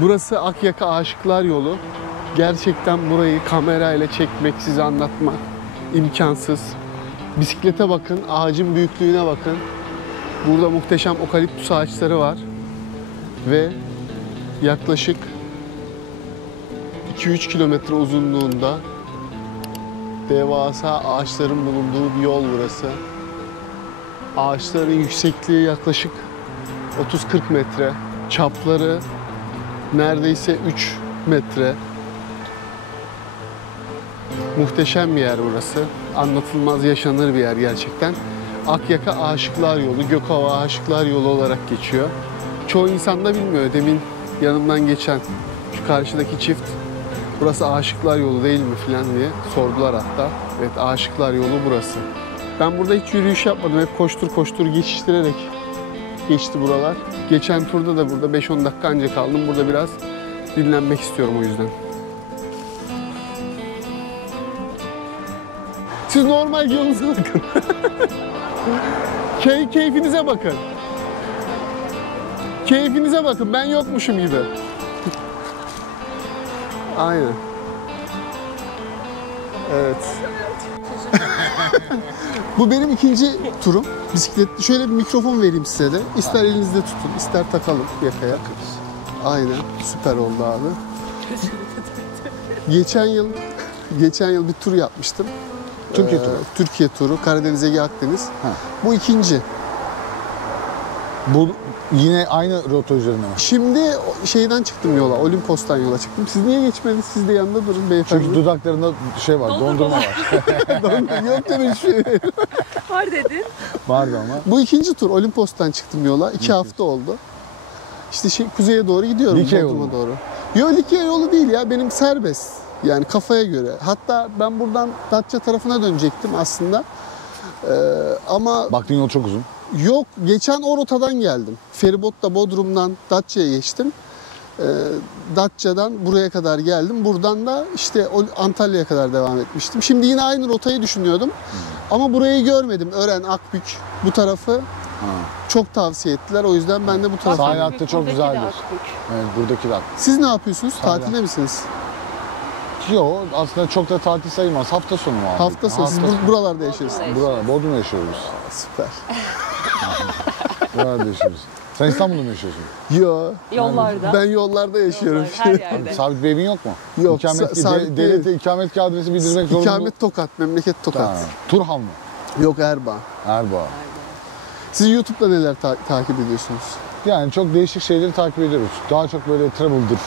Burası Akyaka Aşıklar Yolu. Gerçekten burayı kamerayla çekmek, size anlatmak imkansız. Bisiklete bakın, ağacın büyüklüğüne bakın. Burada muhteşem okaliptüs ağaçları var. Ve yaklaşık 2-3 kilometre uzunluğunda devasa ağaçların bulunduğu bir yol burası. Ağaçların yüksekliği yaklaşık 30-40 metre. Çapları neredeyse 3 metre. Muhteşem bir yer burası. Anlatılmaz yaşanır bir yer gerçekten. Akyaka Aşıklar Yolu, Gökova Aşıklar Yolu olarak geçiyor. Çoğu insan da bilmiyor. Demin yanımdan geçen şu karşıdaki çift, burası Aşıklar Yolu değil mi filan diye sordular hatta. Evet, Aşıklar Yolu burası. Ben burada hiç yürüyüş yapmadım. Hep koştur koştur geçiştirerek geçti buralar. Geçen turda da burada 5-10 dakika önce kaldım. Burada biraz dinlenmek istiyorum o yüzden. Siz normal yolunuza bakın. Keyfinize bakın. Keyfinize bakın. Ben yokmuşum gibi. Aynen. Evet. Bu benim ikinci turum. Bisikletli. Şöyle bir mikrofon vereyim size de. İster elinizde tutun, ister takalım yakaya. Aynen. Süper oldu abi. Geçen yıl bir tur yapmıştım. Türkiye turu. Türkiye turu. Karadeniz, Ege, Akdeniz. Ha. Bu ikinci. Bu yine aynı rota üzerine mi? Şimdi şeyden çıktım yola, Olimpos'tan yola çıktım. Siz niye geçmediniz? Siz de yanında durun beyefendi. Çünkü dudaklarında şey var, dondurma var. Yok demiş şey. Var dedin. Vardı ama. Bu ikinci tur, Olimpos'tan çıktım yola. 2 hafta oldu. İşte kuzeye doğru gidiyorum, Likya Bodrum'a yolu. doğru. Yok, Likya yolu değil ya, benim serbest. Yani kafaya göre. Hatta ben buradan Datça tarafına dönecektim aslında. Ama Baktığın yol çok uzun. yok, geçen o rotadan geldim. Feribotla Bodrum'dan Datça'ya geçtim. Datça'dan buraya kadar geldim. Buradan da işte Antalya'ya kadar devam etmiştim. Şimdi yine aynı rotayı düşünüyordum. Ama burayı görmedim. Ören, Akbük bu tarafı çok tavsiye ettiler. O yüzden ben de bu tarafa. Sahil hattı çok güzeldir. Evet, buradaki de hattı. Siz ne yapıyorsunuz? Sahil Tatilde misiniz? Yok, aslında çok da tatil sayılmaz. Hafta sonu mu abi? Hafta sonu. Siz buralarda yaşıyorsunuz. Burada, Bodrum'da yaşıyoruz. Süper. Buralarda yaşıyoruz. Sen İstanbul'da mı yaşıyorsun? Yo. Yollarda. Ben yollarda yaşıyorum. Her yerde. Sabit bir evin yok mu? Yok, İkamet, devlete ikametgah adresi bildirmek zorunda. İkamet Tokat, memleket Tokat. Tamam. Turhan mı? Yok, Erbaa. Erbaa. Siz YouTube'da neler takip ediyorsunuz? Yani çok değişik şeyleri takip ediyoruz. Daha çok böyle travel'dır,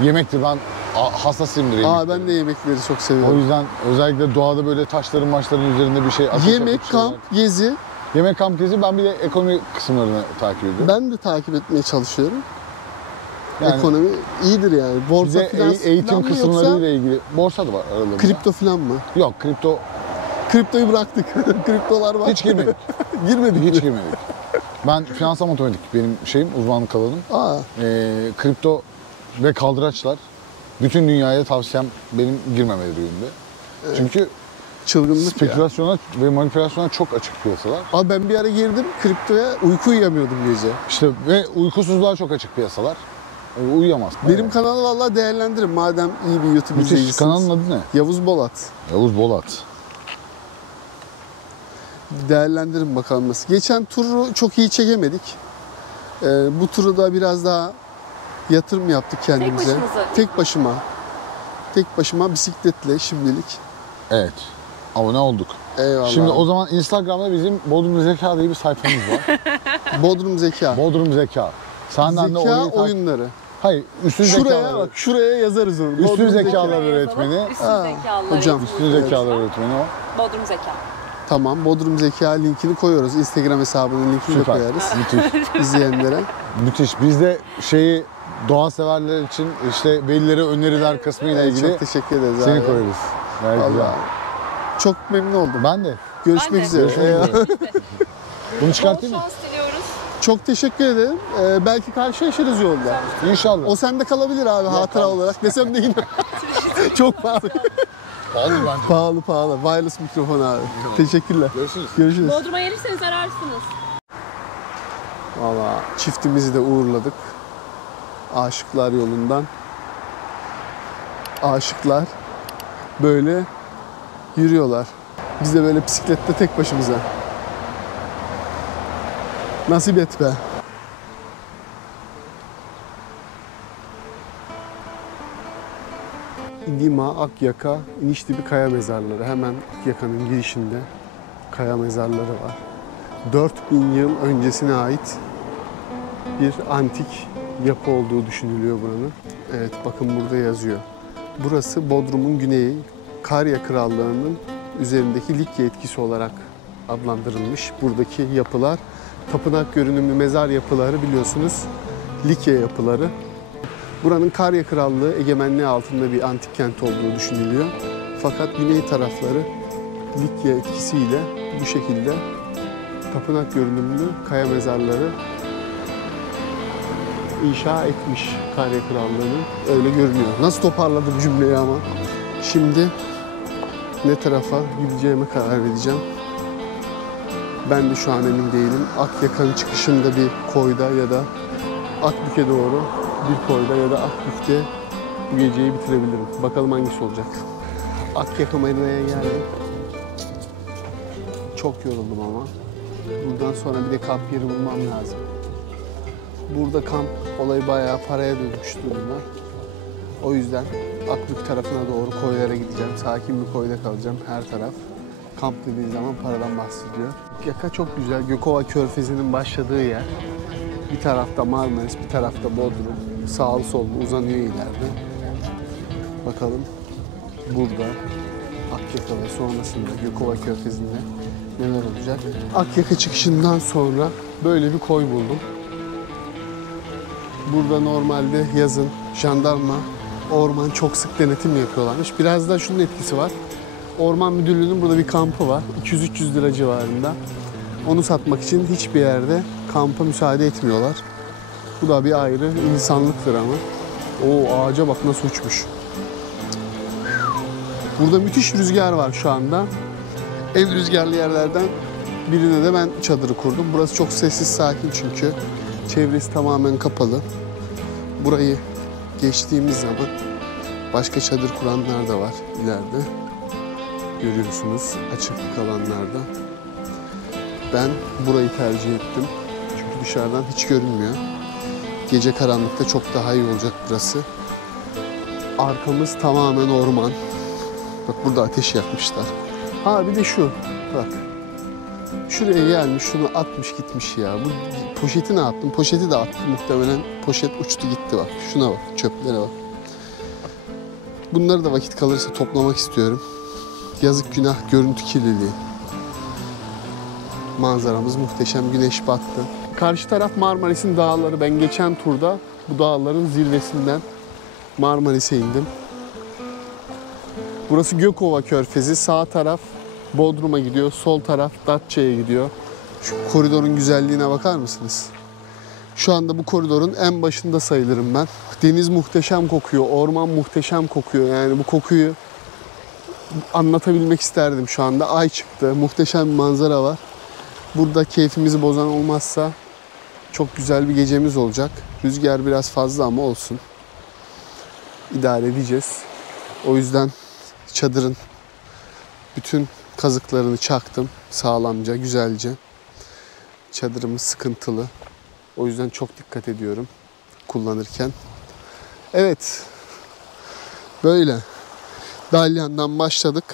yemektir. Ben hassasıyımdır yemektir. Ben de yemekleri çok O seviyorum. yüzden özellikle doğada böyle taşların maçların üzerinde bir şey ateş Yemek, yakıp şeyler. kamp, gezi. Yemek, kamp, gezi. Ben bir de ekonomi kısımlarını takip ediyorum. Ben de takip etmeye çalışıyorum. Yani Ekonomi iyidir yani. Borsa size finans eğitim falan mı kısımlarıyla ilgili. Borsa da var aralarında. yoksa kripto falan mı? Yok, kripto Kriptoyu bıraktık. Kriptolar var. hiç girmedik. Girmedik. Hiç girmedik. Ben finansal matematik benim şeyim, uzmanlık alanım. Kripto ve kaldıraçlar bütün dünyaya tavsiyem benim girmemeleri yönünde. Çünkü Çılgınlık ya. spekülasyona ve manipülasyona çok açık piyasalar. Abi ben bir ara girdim kriptoya, uyku uyuyamıyordum gece. İşte ve uykusuzluğa çok açık piyasalar. Uyuyamaz. Benim kanalı vallahi değerlendirin madem iyi bir YouTube Müthiş. izleyicisiniz. Kanalın adı ne? Yavuz Bolat. Yavuz Bolat. Değerlendirin bakalım nasıl. Geçen turu çok iyi çekemedik. Bu turu da biraz daha yatırım yaptık kendimize. Tek başınıza? Tek başıma bisikletle şimdilik. Evet. Abone olduk. Eyvallah. Şimdi o zaman Instagram'da bizim Bodrum Zeka diye bir sayfamız var. Bodrum Zeka. Bodrum Zeka. Senden de Zeka oyunları. Hayır, üstün Şuraya zekalar. bak, şuraya yazarız onu. Üstün Bodrum zekalar öğretmeni. Üstün zekalar. hocam. Üstün zekalar öğretmeni o. Bodrum Zeka. Tamam, Bodrum Zeka linkini koyuyoruz. Instagram hesabının linkini de Süper. koyarız Müthiş. izleyenlere. Müthiş. Biz de doğa severler için işte velilere öneriler kısmı ile ilgili Çok teşekkür ederiz seni abi. koyarız. Gayet güzel. Vallahi. Çok memnun oldum. Ben de. Görüşmek Ben de. üzere. Görüşmek üzere. Bunu Bol çıkartayım mı? şans diliyoruz. Çok teşekkür ederim. Belki karşılaşırız yolda. İnşallah. O sende kalabilir abi hatıra olarak. Desem de yine. Çok pahalı. Pahalı bence. Pahalı. Wireless mikrofon abi. Teşekkürler. Görüşürüz. Görüşürüz. Bodrum'a gelirseniz ararsınız. Valla çiftimizi de uğurladık. Aşıklar yolundan aşıklar böyle yürüyorlar. Biz de böyle bisiklette tek başımıza. Nasip et be. Dima, Akyaka, İnişdibi Kaya Mezarları. Hemen Akyaka'nın girişinde kaya mezarları var. 4000 yıl öncesine ait bir antik yapı olduğu düşünülüyor buranın. Evet, bakın burada yazıyor. Burası Bodrum'un güneyi, Karya Krallığı'nın üzerindeki Likya etkisi olarak adlandırılmış. Buradaki yapılar, tapınak görünümlü mezar yapıları biliyorsunuz, Likya yapıları. Buranın Karya Krallığı egemenliği altında bir antik kent olduğu düşünülüyor. Fakat güney tarafları Likya etkisiyle bu şekilde tapınak görünümlü kaya mezarları inşa etmiş Karya Krallığı'nı. Öyle görünüyor. Nasıl toparladım cümleyi ama. Şimdi ne tarafa gideceğime karar vereceğim. Ben de şu an emin değilim. Akyaka'nın çıkışında bir koyda ya da Akbük'e doğru bir koyda ya da Akbük'te bu geceyi bitirebilirim. Bakalım hangisi olacak. Akyaka Marina'ya geldim. Çok yoruldum ama. Buradan sonra bir de kamp yeri bulmam lazım. Burada kamp olayı bayağı paraya dönmüş durumda. O yüzden Akbük tarafına doğru koylara gideceğim. Sakin bir koyda kalacağım her taraf. Kamp dediği zaman paradan bahsediyor. Akyaka çok güzel. Gökova Körfezi'nin başladığı yer. Bir tarafta Marmaris, bir tarafta Bodrum. Sağlı sollu uzanıyor ileride. Bakalım burada Akyaka ve sonrasında Gökova Körfezi'nde neler olacak. Akyaka çıkışından sonra böyle bir koy buldum. Burada normalde yazın jandarma, orman çok sık denetim yapıyorlarmış. Biraz da şunun etkisi var. Orman Müdürlüğü'nün burada bir kampı var. 200-300 lira civarında. Onu satmak için hiçbir yerde kampa müsaade etmiyorlar. Bu da bir ayrı insanlıktır ama. O ağaca bak nasıl uçmuş. Burada müthiş rüzgar var şu anda. En rüzgarlı yerlerden birine de ben çadırı kurdum. Burası çok sessiz, sakin çünkü. Çevresi tamamen kapalı. Burayı geçtiğimiz zaman başka çadır kuranlar da var ileride. Görüyorsunuz açık alanlarda. Ben burayı tercih ettim. Çünkü dışarıdan hiç görünmüyor. Gece karanlıkta çok daha iyi olacak burası. Arkamız tamamen orman. Bak burada ateş yakmışlar. Ha bir de şu. Bak. Şuraya gelmiş, şunu atmış gitmiş ya. Bu poşeti ne yaptım? Poşeti de attım muhtemelen. Poşet uçtu gitti bak. Şuna bak, çöplere bak. Bunları da vakit kalırsa toplamak istiyorum. Yazık günah, görüntü kirliliği. Manzaramız muhteşem, güneş battı. Karşı taraf Marmaris'in dağları. Ben geçen turda bu dağların zirvesinden Marmaris'e indim. Burası Gökova Körfezi. Sağ taraf Bodrum'a gidiyor, sol taraf Datça'ya gidiyor. Şu koridorun güzelliğine bakar mısınız? Şu anda bu koridorun en başında sayılırım ben. Deniz muhteşem kokuyor, orman muhteşem kokuyor. Yani bu kokuyu anlatabilmek isterdim şu anda. Ay çıktı, muhteşem bir manzara var. Burada keyfimizi bozan olmazsa çok güzel bir gecemiz olacak. Rüzgar biraz fazla ama olsun. İdare edeceğiz. O yüzden çadırın bütün kazıklarını çaktım sağlamca, güzelce. Çadırımız sıkıntılı. O yüzden çok dikkat ediyorum kullanırken. Evet. Böyle. Dalyan'dan başladık.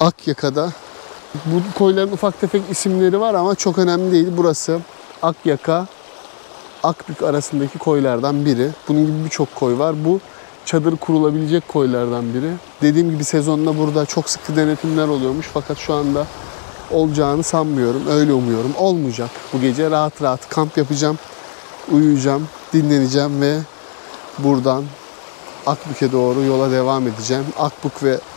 Akyaka'da. Bu koyların ufak tefek isimleri var ama çok önemli değil. Burası Akyaka, Akbük arasındaki koylardan biri. Bunun gibi birçok koy var. Bu çadır kurulabilecek koylardan biri. Dediğim gibi sezonda burada çok sıkı denetimler oluyormuş. Fakat şu anda olacağını sanmıyorum. Öyle umuyorum. Olmayacak. Bu gece rahat rahat kamp yapacağım. Uyuyacağım, dinleneceğim ve buradan Akbük'e doğru yola devam edeceğim.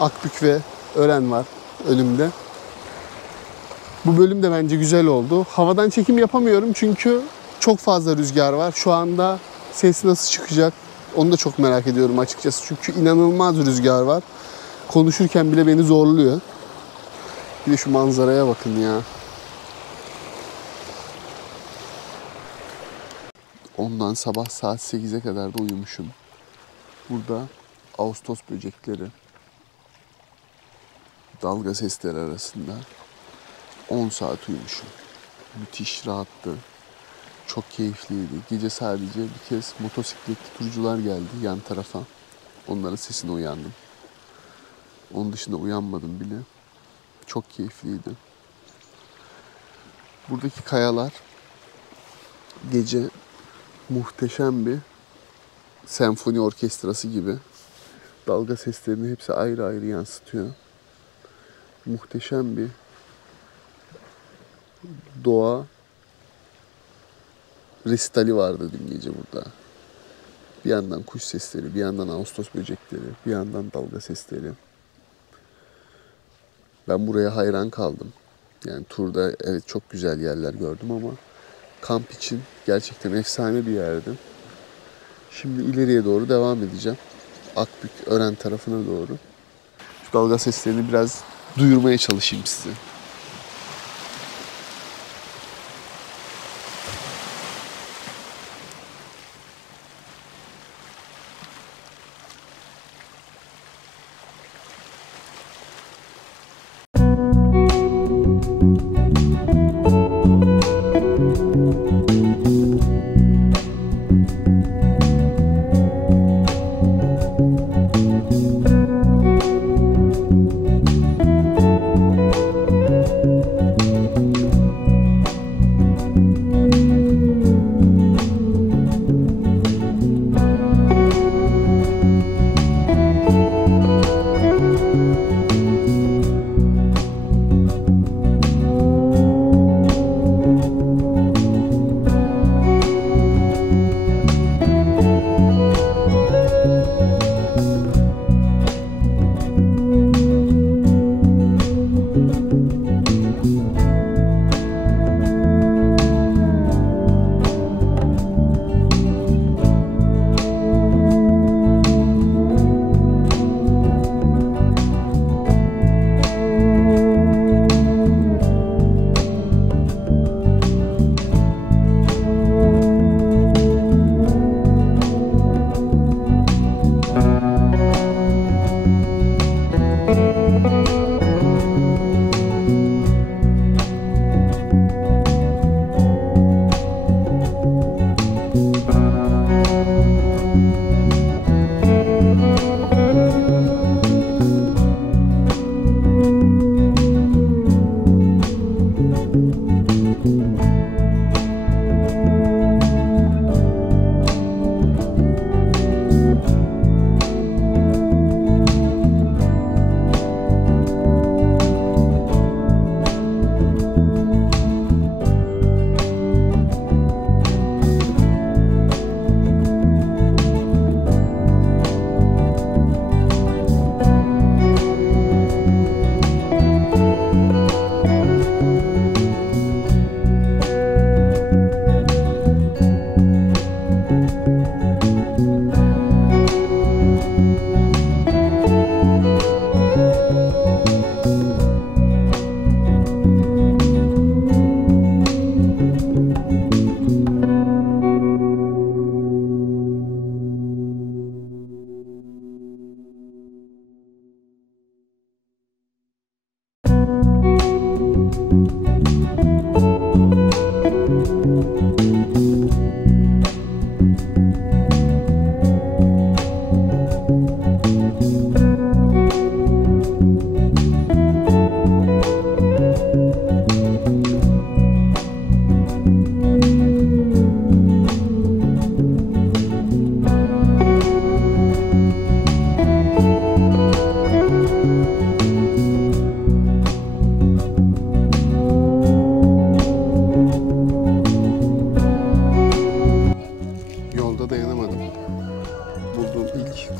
Akbük ve Ören var önümde. Bu bölüm de bence güzel oldu. Havadan çekim yapamıyorum çünkü çok fazla rüzgar var. Şu anda ses nasıl çıkacak onu da çok merak ediyorum açıkçası. Çünkü inanılmaz rüzgar var. Konuşurken bile beni zorluyor. Bir de şu manzaraya bakın ya. Ondan sabah saat 8'e kadar da uyumuşum. Burada Ağustos böcekleri, dalga sesleri arasında 10 saat uyumuşum. Müthiş rahattı. Çok keyifliydi. Gece sadece bir kez motosikletli turcular geldi yan tarafa. Onların sesine uyandım. Onun dışında uyanmadım bile. Çok keyifliydi. Buradaki kayalar gece muhteşem bir senfoni orkestrası gibi. Dalga seslerini hepsi ayrı ayrı yansıtıyor. Muhteşem bir doğa resitali vardı dün gece burada. Bir yandan kuş sesleri, bir yandan Ağustos böcekleri, bir yandan dalga sesleri. Ben buraya hayran kaldım. Yani turda evet çok güzel yerler gördüm ama kamp için gerçekten efsane bir yerdi. Şimdi ileriye doğru devam edeceğim. Akbük, Ören tarafına doğru. Şu dalga seslerini biraz duyurmaya çalışayım size.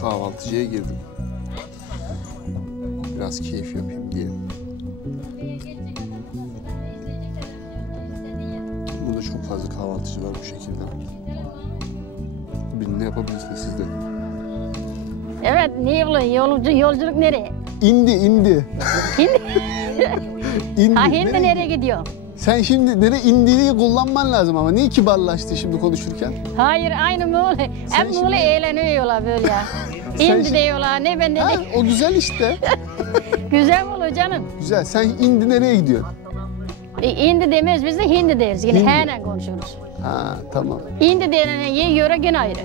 kahvaltıcıya girdim. Biraz keyif yapayım diye. Burada çok fazla kahvaltıcı var bu şekilde. Bilin ne yapabilirsiniz siz de. Evet, niye bulayım? Yolculuk nereye? İndi. Hindi. İndi. Ha, Hindi nereye gidiyor? Sen şimdi nereye indiğini kullanman lazım ama. Niye kibarlaştı şimdi konuşurken? Hayır aynı böyle. Hep şimdi- böyle eğleniyorlar böyle ya. Sen İndi şimdi- diyorlar ne ben Ha, dedik. o güzel işte. Güzel olur canım. Güzel. Sen indi nereye gidiyorsun? İndi demiyoruz biz de hindi deriz. Yine Hindi. hemen konuşuruz. Ha tamam. İndi denen ye göre gene ayrı.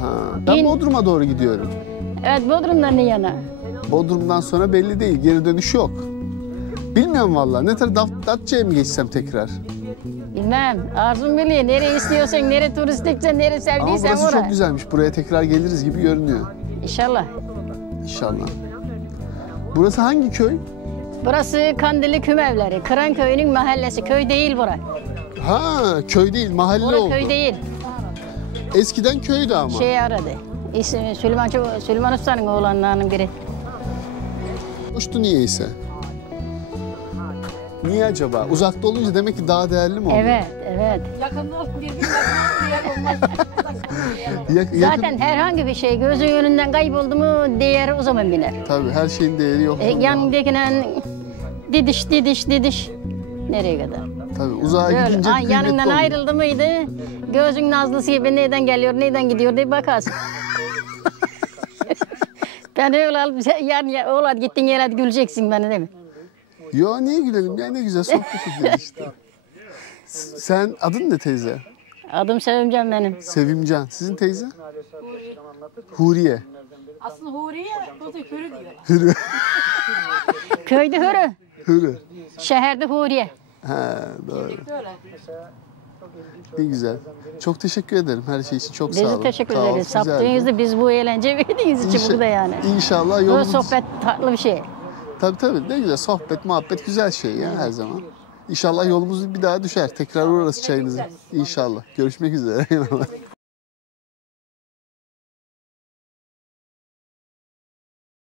Ha, ben İn- Bodrum'a doğru gidiyorum. Evet Bodrum'dan ne yana? Bodrum'dan sonra belli değil. Geri dönüş yok. Bilmiyorum vallahi. Ne tarafa Datça'ya mı geçsem tekrar? Bilmem. Arzum biliyor. Nereye istiyorsan, nereye turistiksen, nereye Ama sevdiysen burası oraya. çok güzelmiş. Buraya tekrar geliriz gibi görünüyor. İnşallah. İnşallah. Burası hangi köy? Burası Kandilli Kümevleri. Kıran Köyü'nün mahallesi. Köy değil bura. Ha, köy değil, mahalle Bura oldu. köy değil. Eskiden köydü ama. Şey aradı. İsmi Süleyman Usta'nın oğlanlarının biri. Uçtu niyeyse. Niye acaba? Uzakta olunca demek ki daha değerli mi oluyor? Evet, evet. Yakında olsun birbirine yakın olmaz. Yakın, Zaten herhangi bir şey gözün önünden kayboldu mu değeri o zaman biner. Tabii her şeyin değeri yok. Yanındakinden didiş. Nereye kadar? Tabii uzağa Böyle, gidince kıymetli yanından oluyor. ayrıldı mıydı? Gözün nazlısı gibi nereden geliyor, nereden gidiyor diye bakarsın. Ben öyle alıp yarın oğlan gittin yere hadi güleceksin bana değil mi? Yo niye gülelim ya ne güzel sohbet ediyoruz işte. Sen adın ne teyze? Adım Sevimcan benim. Sevimcan. Sizin teyze? Huriye. Aslında Huriye, bu da Hürü diyor. Hürü. Köyde Hürü, Hürü. şehirde Huriye. Ha doğru. Böyle. Ne güzel. Çok teşekkür ederim her şey için. Çok Biz sağ de olun. teşekkür Sağ ol, ederiz. güzeldi. Saptığınızda biz bu eğlence verdiğiniz için burada yani. İnşallah Bu yolumuz... sohbet tatlı bir şey. Tabii ne güzel sohbet, muhabbet güzel şey ya her zaman. İnşallah yolumuz bir daha düşer. Tekrar uğrarız çayınızı. İnşallah. Görüşmek üzere. Eyvallah.